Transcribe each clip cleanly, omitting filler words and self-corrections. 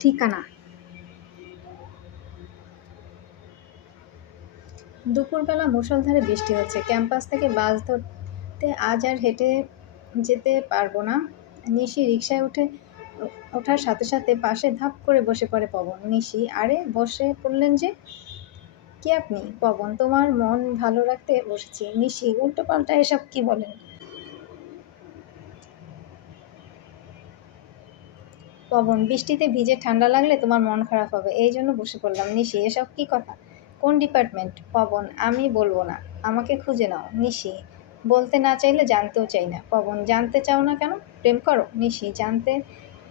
ঠিকানা। দুপুরবেলা মুষলধারে বৃষ্টি হচ্ছে। ক্যাম্পাস থেকে বাস ধরতে আজ আর হেঁটে যেতে পারবো না। নিশি রিকশায় ওঠার সাথে সাথে পাশে ধাপ করে বসে পড়ে পবন। নিশি, আরে বসে পড়লেন যে? কে আপনি? পবন, তোমার মন ভালো রাখতে বসেছি। নিশি, উল্টোপাল্টা এসব কি বলেন? পবন, বৃষ্টিতে ভিজে ঠান্ডা লাগলে তোমার মন খারাপ হবে, এই জন্য বসে পড়লাম। নিশি, এসব কি কথা? কোন ডিপার্টমেন্ট? পবন, আমি বলবো না, আমাকে খুঁজে নাও। নিশি, বলতে না চাইলে জানতেও চাই না। পবন, জানতে চাও না কেন? প্রেম করো? নিশি, জানতে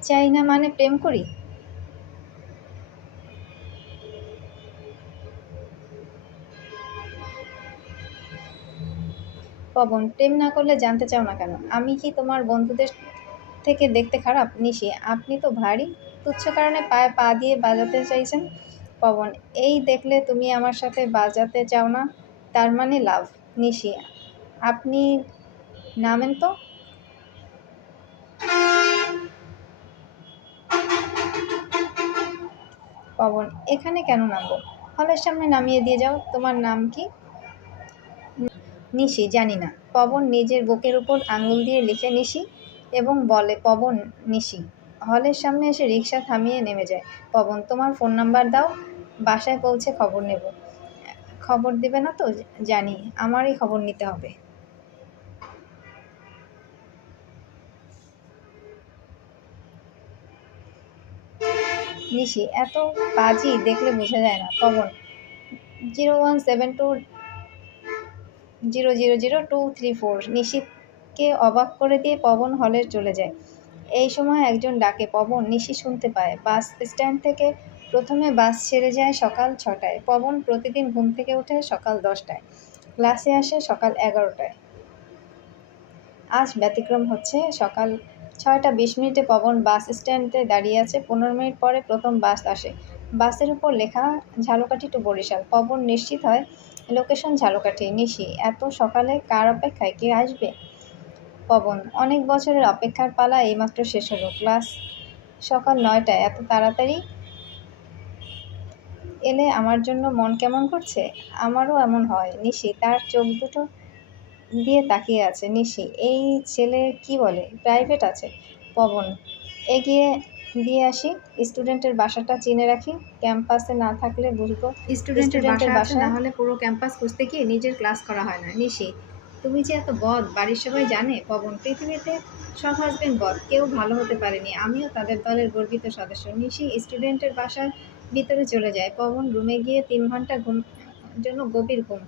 চাই না মানে প্রেম করি? পবন, প্রেম না করলে জানতে চাও না কেন? আমি কি তোমার বন্ধুদের থেকে দেখতে খারাপ? নিশি, আপনি তো ভারী তুচ্ছ কারণে পায়ে পা দিয়ে বাজাতে চাইছেন। পবন, এই দেখলে তুমি আমার সাথে বাজাতে চাও না, তার মানে লাভ। নিশি, আপনি নামেন তো। পবন, এখানে কেন নামবো? হলের সামনে নামিয়ে দিয়ে যাও। তোমার নাম কি? নিশি, জানি না। পবন নিজের বুকের উপর আঙুল দিয়ে লিখে নিশি এবং বলে, পবন, নিশি। হলের সামনে এসে রিকশা থামিয়ে নেমে যায়। পবন, তোমার ফোন নাম্বার দাও, বাসায় পৌঁছে খবর নেব। খবর দেবে না তো? জানি, আমারই খবর নিতে হবে। নিশি, এত পাজি দেখলে বোঝা যায় না। পবন, 0172 000 234। নিশিকে অবাক করে দিয়ে পবন হলে চলে যায়। এই সময় একজন ডাকে, পবন। নিশি শুনতে পায়। বাস স্ট্যান্ড থেকে প্রথমে বাস ছেড়ে যায় সকাল 6টায়। পবন প্রতিদিন ঘুম থেকে ওঠে সকাল 10টায়, ক্লাসে আসে সকাল 11টায়। আজ ব্যতিক্রম হচ্ছে। সকাল 6টা 20 মিনিটে পবন বাস স্ট্যান্ডে দাঁড়িয়ে আছে। 15 মিনিট পরে প্রথম বাস আসে। বাসের উপর লেখা ঝালকাঠি টু বরিশাল। পবন নিশ্চিত হয় লোকেশন ঝালকাঠি। নিশি, এত সকালে কার অপেক্ষায়? কে আসবে? পবন, অনেক বছরের অপেক্ষার পালা এইমাত্র শেষ হলো। ক্লাস সকাল 9টায়, এত তাড়াতাড়ি এলে আমার জন্য মন কেমন করছে? আমারও এমন হয়। নিশি তার চোখ দুটো দিয়ে তাকিয়ে আছে। নিশি, এই ছেলে কি বলে? প্রাইভেট আছে। পবন, এগিয়ে দিয়ে আসি। স্টুডেন্টের বাসাটা চিনে রাখি, ক্যাম্পাসে না থাকলে বুঝবো। স্টুডেন্টের বাসা আছে, না হলে পুরো ক্যাম্পাস খুঁজতে গিয়ে নিজের ক্লাস করা হয় না। নিশি, তুমি যে এত বদ বাড়ির সবাই জানে। পবন, পৃথিবীতে সব হাজবেন্ড বদ, কেউ ভালো হতে পারেনি, আমিও তাদের দলের গর্বিত সদস্য। নিশি স্টুডেন্টের বাসার ভিতরে চলে যায়। পবন রুমে গিয়ে 3 ঘন্টা জন্য গভীর ঘুম।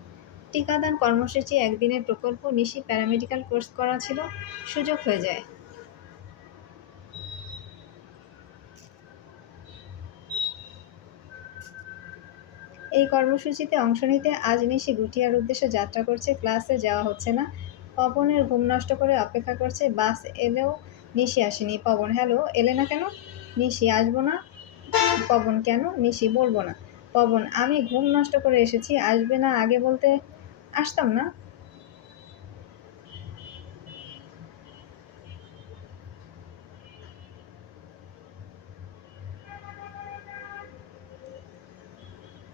টিকাদান কর্মসূচি একদিনের প্রকল্প। নিশি প্যারামেডিক্যাল কোর্স করা ছিল, সুযোগ হয়ে যায়। এই কর্মসূচিতে অংশ নিতে আজ নিশি গুটিয়ার উদ্দেশ্যে যাত্রা করছে। ক্লাসে যাওয়া হচ্ছে না। পবনের ঘুম নষ্ট করে অপেক্ষা করছে। বাস এলেও নিশি আসেনি। পবন, হ্যালো, এলে না কেন? নিশি, আসবো না। পবন, কেন? নিশি, বলবো না। পবন, আমি ঘুম নষ্ট করে এসেছি, আসবে না আগে বলতে আসতাম না।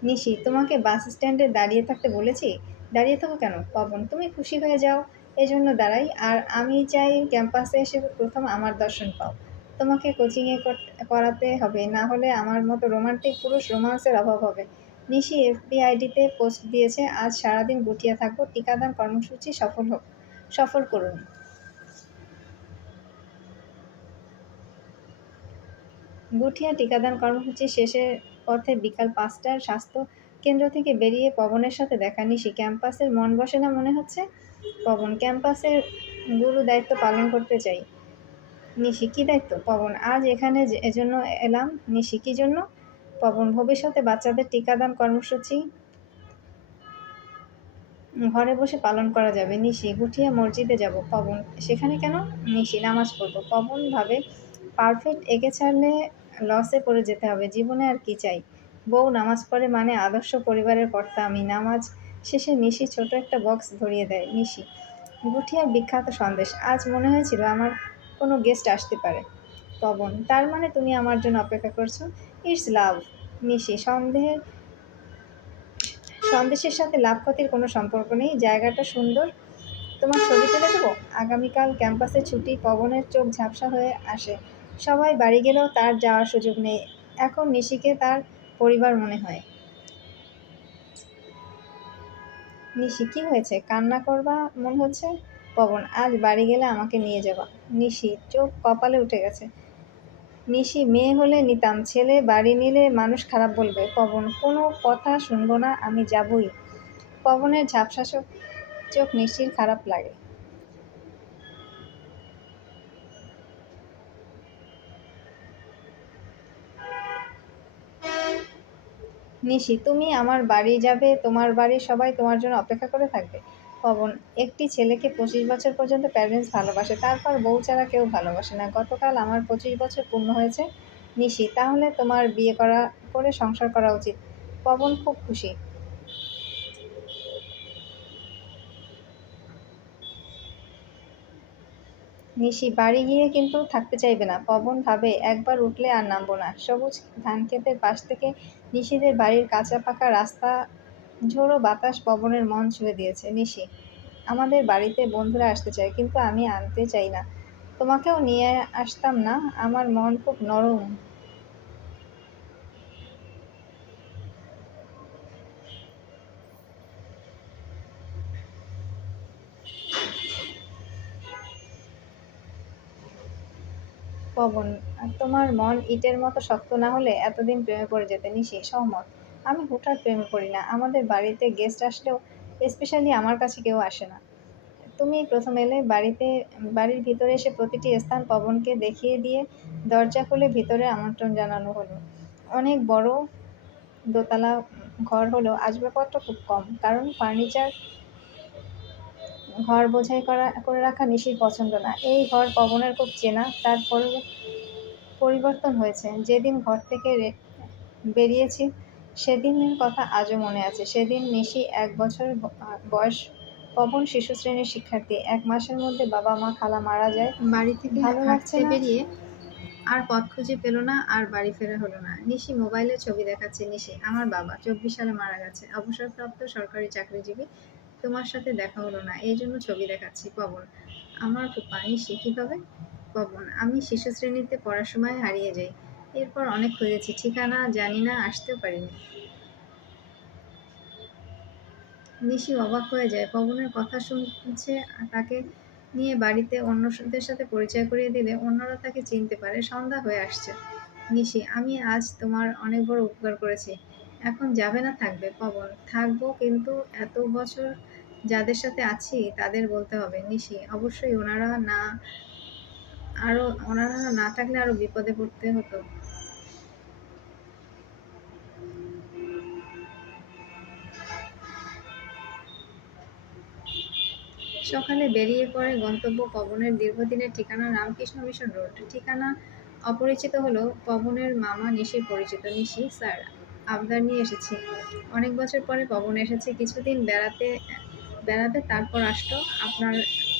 নিশি, তোমাকে বাস স্ট্যান্ডে দাঁড়িয়ে থাকতে বলেছি? দাঁড়িয়ে থাকো কেন? পবন, তুমি খুশি হয়ে যাও, এজন্য দাঁড়াই। আর আমি চাই ক্যাম্পাসে এসে প্রথম আমার দর্শন পাও। তোমাকে কোচিংয়ে করাতে হবে, না হলে আমার মতো রোমান্টিক পুরুষ রোমান্সের অভাব হবে। নিশি এফবিআইডিতে পোস্ট দিয়েছে, আজ সারাদিন গুটিয়ে থাকবো। টিকাদান কর্মসূচি সফল করুন। গুঠিয়া টিকাদান কর্মসূচি শেষের পথে বিকাল 5টার স্বাস্থ্য কেন্দ্র থেকে বেরিয়ে পবনের সাথে দেখা। নিশি, ক্যাম্পাসের মন বসে না মনে হচ্ছে? পবন, ক্যাম্পাসের গুরু দায়িত্ব পালন করতে চাই। নিশি, কি দায়িত্ব? পবন, আজ এখানে এজন্য এলাম। নিশি, কি জন্য? পবন, ভবিষ্যতে বাচ্চাদের টিকাদান কর্মসূচি ঘরে বসে পালন করা যাবে। নিশি, গুঠিয়া মসজিদে যাব। পবন, সেখানে কেন? নিশি, নামাজ পড়ব। পবন ভাবে, পারফেক্ট একে ছাড়লে লসে পড়ে যেতে হবে। জীবনে আর কি চাই? বউ নামাজ পড়ে মানে আদর্শ পরিবারের কর্তা আমি। নামাজ শেষে নিশি ছোট একটা বক্স ধরিয়ে দেয়। নিশি, গুঠিয়ার বিখ্যাত সন্দেশ। আজ মনে হয়েছিল আমার কোনো গেস্ট আসতে পারে। পবন: তার মানে তুমি আমার জন্য অপেক্ষা করছো? ইটস লাভ। নিশি: সন্দেশের সাথে লাভ ক্ষতির কোনো সম্পর্ক নেই। জায়গাটা সুন্দর, তোমার ছবি তুলে দেবো। আগামীকাল ক্যাম্পাসে ছুটি। পবনের চোখ ঝাপসা হয়ে আসে। সবাই বাড়ি গেলেও তার যাওয়ার সুযোগ নেই। এখন নিশিকে তার পরিবার মনে হয়। নিশি: কি হয়েছে, কান্না করবা মনে হচ্ছে? পবন: আজ বাড়ি গেলে আমাকে নিয়ে যাবা। নিশি চোখ কপালে উঠে গেছে। নিশি: মেয়ে হলে নিতাম, ছেলে বাড়ি নিলে মানুষ খারাপ বলবে। পবন: কোনো কথা শুনবো না, আমি যাবই। পবনের ঝাপসা চোখ চোখ নিশির খারাপ লাগে। নিশি: তুমি আমার বাড়ি যাবে, তোমার বাড়ির সবাই তোমার জন্য অপেক্ষা করে থাকবে। পবন: একটি ছেলেকে 25 বছর পর্যন্ত প্যারেন্টস ভালোবাসে, তারপর বউ ছাড়া কেউ ভালোবাসে না। গতকাল আমার 25 বছর পূর্ণ হয়েছে। নিশি: তাহলে তোমার বিয়ে করে সংসার করা উচিত। পবন খুব খুশি। নিশি বাড়ি গিয়ে কিন্তু থাকতে চাইবে না। পবন ভাবে, একবার উঠলে আর নামবো না। সবুজ ধানক্ষেতের পাশ থেকে নিশিদের বাড়ির কাঁচা পাকা রাস্তা, ঝোড়ো বাতাস পবনের মন ছুঁয়ে দিয়েছে। নিশি: আমাদের বাড়িতে বন্ধুরা আসতে চায়, কিন্তু আমি আনতে চাই না। তোমাকেও নিয়ে আসতাম না, আমার মন খুব নরম। পবন: আর তোমার মন ইটের মতো শক্ত না হলে এতদিন প্রেমে পড়ে যেতে। নিশি: সহমত। আমি হুটহাট প্রেমে পড়ি না, আমাদের বাড়িতে গেস্ট আসলেও স্পেশালি আমার কাছে কেউ আসে না। তুমি প্রথম এলে বাড়ির ভিতরে এসে প্রতিটি স্থান পবনকে দেখিয়ে দিয়ে দরজা খুলে ভিতরে আমন্ত্রণ জানানো হলো। অনেক বড় দোতলা ঘর হলো, আসবাবপত্র খুব কম, কারণ ফার্নিচার ঘর বোঝাই করে রাখা নিশির পছন্দ না। এই ঘর পবনের খুব চেনা, তার পরিবর্তন হয়েছে। যেদিন ঘর থেকে বেরিয়েছি সেদিনের কথা আজও মনে আছে। সেদিন নিশি 1 বছর বয়স, পবন শিশু শ্রেণীর শিক্ষার্থী। 1 মাসের মধ্যে বাবা মা খালা মারা যায়। বাড়ি থেকে ভালো লাগছে হাঁটতে না, বেরিয়ে আর পথ খুঁজে পেল না, আর বাড়ি ফেরা হলো না। নিশি মোবাইলে ছবি দেখাচ্ছে। নিশি: আমার বাবা 24 সালে মারা গেছে, অবসরপ্রাপ্ত সরকারি চাকরিজীবী। তোমার সাথে দেখা হলো না, এই জন্য ছবি দেখাচ্ছি। পবন: আমার ফুপা। নিশি: কিভাবে? পবন: আমি শিশু শ্রেণীতে পড়ার সময় হারিয়ে যাই, এরপর অনেক খুঁজেছি, ঠিকানা জানি না, আসতেও পারিনি। নিশি অবাক হয়ে যায়, পবনের কথা শুনছে। তাকে নিয়ে বাড়িতে অন্যদের সাথে পরিচয় করিয়ে দিলে অন্যরা তাকে চিনতে পারে। সন্ধ্যা হয়ে আসছে। নিশি: আমি আজ তোমার অনেক বড় উপকার করেছি, এখন যাবে না থাকবে? পবন: থাকবো, কিন্তু এত বছর যাদের সাথে আছি তাদের বলতে হবে। নিশি: অবশ্যই, ওনারা না থাকলে আরো বিপদে পড়তে হতো। সকালে বেরিয়ে পড়ে গন্তব্য। পবনের দীর্ঘদিনের ঠিকানা রামকৃষ্ণ মিশন রোড। ঠিকানা অপরিচিত হলেও পবনের মামা নিশির পরিচিত। নিশি: স্যার, আবদার নিয়ে এসেছি। অনেক বছর পরে পবন এসেছে, কিছুদিন বেড়াবে, তারপর আসতো। আপনার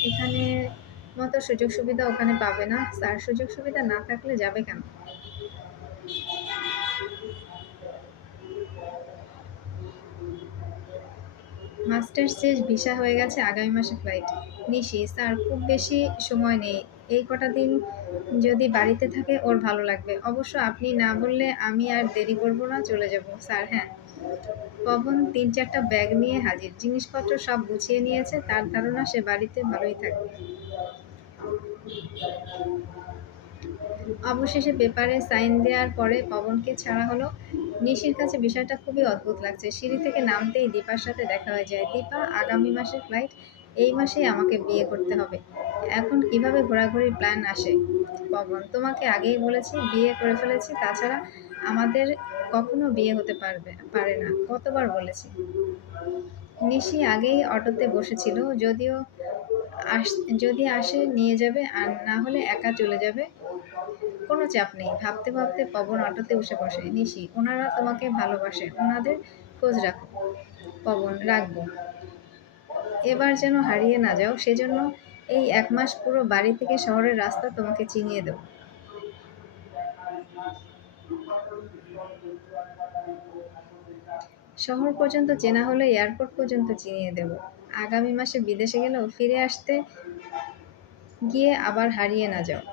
এখানে মতো সুযোগ সুবিধা ওখানে পাবে না। স্যার, সুযোগ সুবিধা না থাকলে যাবে কেন? মাস্টার্স শেষ, ভিসা হয়ে গেছে, আগামী মাসে ফ্লাইট। নিশি: স্যার, খুব বেশি সময় নেই, এই কটা দিন যদি বাড়িতে থাকে ওর ভালো লাগবে। অবশ্য আপনি না বললে আমি আর দেরি করব না, চলে যাব। স্যার, হ্যাঁ। পবন 3-4টা ব্যাগ নিয়ে হাজির, জিনিসপত্র সব গুছিয়ে নিয়েছে। তার ধারণা সে বাড়িতে ভালোই থাকবে। অবশেষে পেপারে সাইন দেওয়ার পরে পবনকে ছাড়া হলো। নিশির কাছে বিষয়টা খুবই অদ্ভুত লাগছে। সিঁড়ি থেকে নামতেই দীপার সাথে দেখা হয়ে যায়। দীপা: আগামী মাসে ফ্লাইট, এই মাসেই আমাকে বিয়ে করতে হবে। এখন কিভাবে ঘোরাঘুরির প্ল্যান আসে? পবন: তোমাকে আগেই বলেছি, বিয়ে করে ফেলেছি, তাছাড়া আমাদের কখনো বিয়ে হতে পারে না, কতবার বলেছি। নিশি আগেই অটোতে বসেছিল, যদি আসে নিয়ে যাবে, আর না হলে একা চলে যাবে। কোনো চাপ নেই। ভাবতে ভাবতে পবন অটোতে উঠে বসে। নিশি: ওনারা তোমাকে ভালোবাসে, ওনাদের খোঁজ রাখো। পবন: রাখবো। এবার যেন হারিয়ে না যাও, সেজন্য এই 1 মাস পুরো বাড়ি থেকে শহরের রাস্তা তোমাকে চিনিয়ে দেবো। শহর পর্যন্ত চেনা হলে এয়ারপোর্ট পর্যন্ত চিনিয়ে দেব। আগামী মাসে বিদেশে গেলেও ফিরে আসতে গিয়ে আবার হারিয়ে না যাও।